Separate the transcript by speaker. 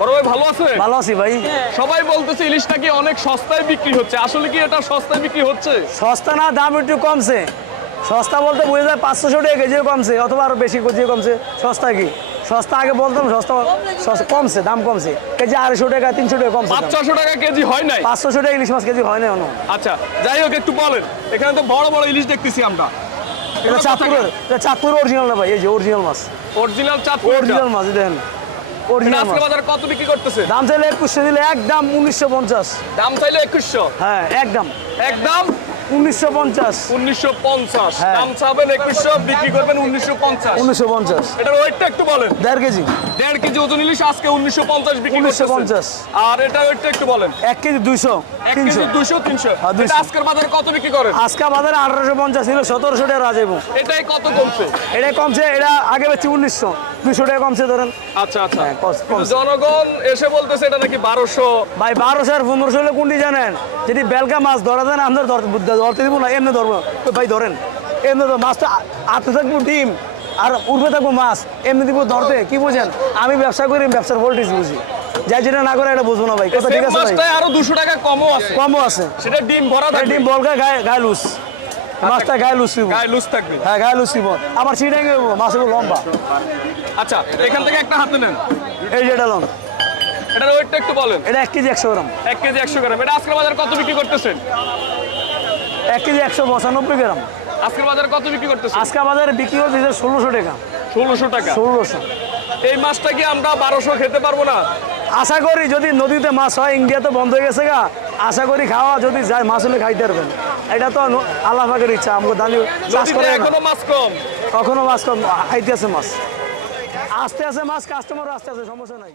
Speaker 1: বড় ভাই ভালো আছে?
Speaker 2: ভালো আছি ভাই।
Speaker 1: সবাই বলতেছে ইলিশ নাকি অনেক সস্তায় বিক্রি হচ্ছে। আসলে কি এটা সস্তায় বিক্রি হচ্ছে?
Speaker 2: সস্তা না দাম একটু কমছে। সস্তা বলতে বোঝা যায় পাঁচশো টাকা কেজিও কমছে অথবা আরও বেশি কেজিও কমছে। সস্তা কি? সস্তা আগে বলতাম সস্তা কমছে দাম কমছে। কেজি আড়াইশো টাকা তিনশো টাকা কমছে
Speaker 1: পাঁচ টাকা কেজি হয় নাই?
Speaker 2: পাঁচশো টাকা ইলিশ মাছ কেজি হয় না
Speaker 1: আচ্ছা যাই হোক একটু বলেন। এখানে তো বড় বড় ইলিশ দেখতেছি আমরা।
Speaker 2: এটা চাঁদপুরের এটা চাঁদপুর অরিজিনাল না ভাই এই যে অরিজিনাল মাছ।
Speaker 1: অরিজিনাল চাঁদপুর
Speaker 2: অরিজিনাল মাছ দেখেন।
Speaker 1: আজকে বাজারে কত বিক্রি করতেছে?
Speaker 2: দাম চাইলে একুশশো দিলে একদম উনিশশো পঞ্চাশ।
Speaker 1: দাম চাইলে একুশশো?
Speaker 2: হ্যাঁ একদম।
Speaker 1: একদম?
Speaker 2: উনিশশো পঞ্চাশ।
Speaker 1: উনিশশো পঞ্চাশ।
Speaker 2: হ্যাঁ।
Speaker 1: দাম চাবেন একুশশো বিক্রি করবেন উনিশশো পঞ্চাশ।
Speaker 2: উনিশশো পঞ্চাশ।
Speaker 1: এটার ওয়েটটা একটু বলেন।
Speaker 2: দেড় কেজি।
Speaker 1: দেড় কেজি ওজন ইলিশ আজকে উনিশশো পঞ্চাশ বিক্রি
Speaker 2: 1950
Speaker 1: করতেছে আর এটা ওয়েটটা একটু বলেন।
Speaker 2: এক কেজি দুইশো
Speaker 1: এক কেজি দুশো তিনশো।
Speaker 2: হ্যাঁ, 200
Speaker 1: এটা আজকের বাজারে কত বিক্রি করেন?
Speaker 2: আজকে বাজারে আঠারোশো পঞ্চাশ ছিল সতেরোশো টাকা রাজাইবো
Speaker 1: এটাই কত কমছে?
Speaker 2: এটা কমছে এটা আগে বেচছি উনিশশো। দুশো টাকা কমছে ধরেন।
Speaker 1: আচ্ছা আচ্ছা।
Speaker 2: হ্যাঁ।
Speaker 1: জনগণ এসে বলতেছে এটা নাকি বারোশো।
Speaker 2: ভাই বারোশো আর পনেরোশো হলে কোনটি জানেন? যদি বেলকা মাছ ধরা দেন ধরতে দিব না এমনি ধরবো। তো ভাই ধরেন এমনি তো মাছ আটতে থাকব ডিম আর উঠবে থাকব মাছ এমনি দিব ধরতে কি বুঝেন? আমি ব্যবসা করি ব্যবসার ভোল্টেজ বুঝি। যাই যেটা না করে এটা বুঝব না ভাই। কথা ঠিক আছে ভাই?
Speaker 1: আরও দুশো টাকা কমও আছে।
Speaker 2: কমও আছে।
Speaker 1: সেটা ডিম ভরা
Speaker 2: ডিম বলকা গায়ে গায়ে মাছটা গায়ে লুস
Speaker 1: গায়ে লুজ থাকবে।
Speaker 2: হ্যাঁ গায়ে লুস দিব। আবার চিটাঙ্গে মাছগুলো লম্বা।
Speaker 1: আচ্ছা এখান থেকে একটা হাতে নেন।
Speaker 2: এই যেটা লম
Speaker 1: এটার ওয়েটটা একটু বলেন।
Speaker 2: এটা এক কেজি একশো গ্রাম।
Speaker 1: এক কেজি একশো গ্রাম। এটা আজকের বাজারে কত বিক্রি করতেছেন?
Speaker 2: এক কেজি একশো পঁচানব্বই গ্রাম।
Speaker 1: আজকের বাজারে কত বিক্রি করতেছেন?
Speaker 2: আজকে বাজারে বিক্রি করতে ষোলোশো টাকা।
Speaker 1: ষোলোশো টাকা।
Speaker 2: ষোলোশো।
Speaker 1: এই মাছটা কি আমরা বারোশো খেতে পারব না?
Speaker 2: আশা করি যদি নদীতে মাছ হয় ইন্ডিয়াতে বন্ধ হয়ে গেছে গা। আশা করি খাওয়া যদি যায় মাছ হলে খাইতে পারবেন। এটা তো আল্লাহের আল্লাহ পাকের ইচ্ছা আমাকে দানি চাষ করে
Speaker 1: এখনও মাছ কম।
Speaker 2: কখনো মাছ কম খাইতে আছে মাছ। আসতে আছে মাছ কাস্টমারও আসতে আছে সমস্যা নাই।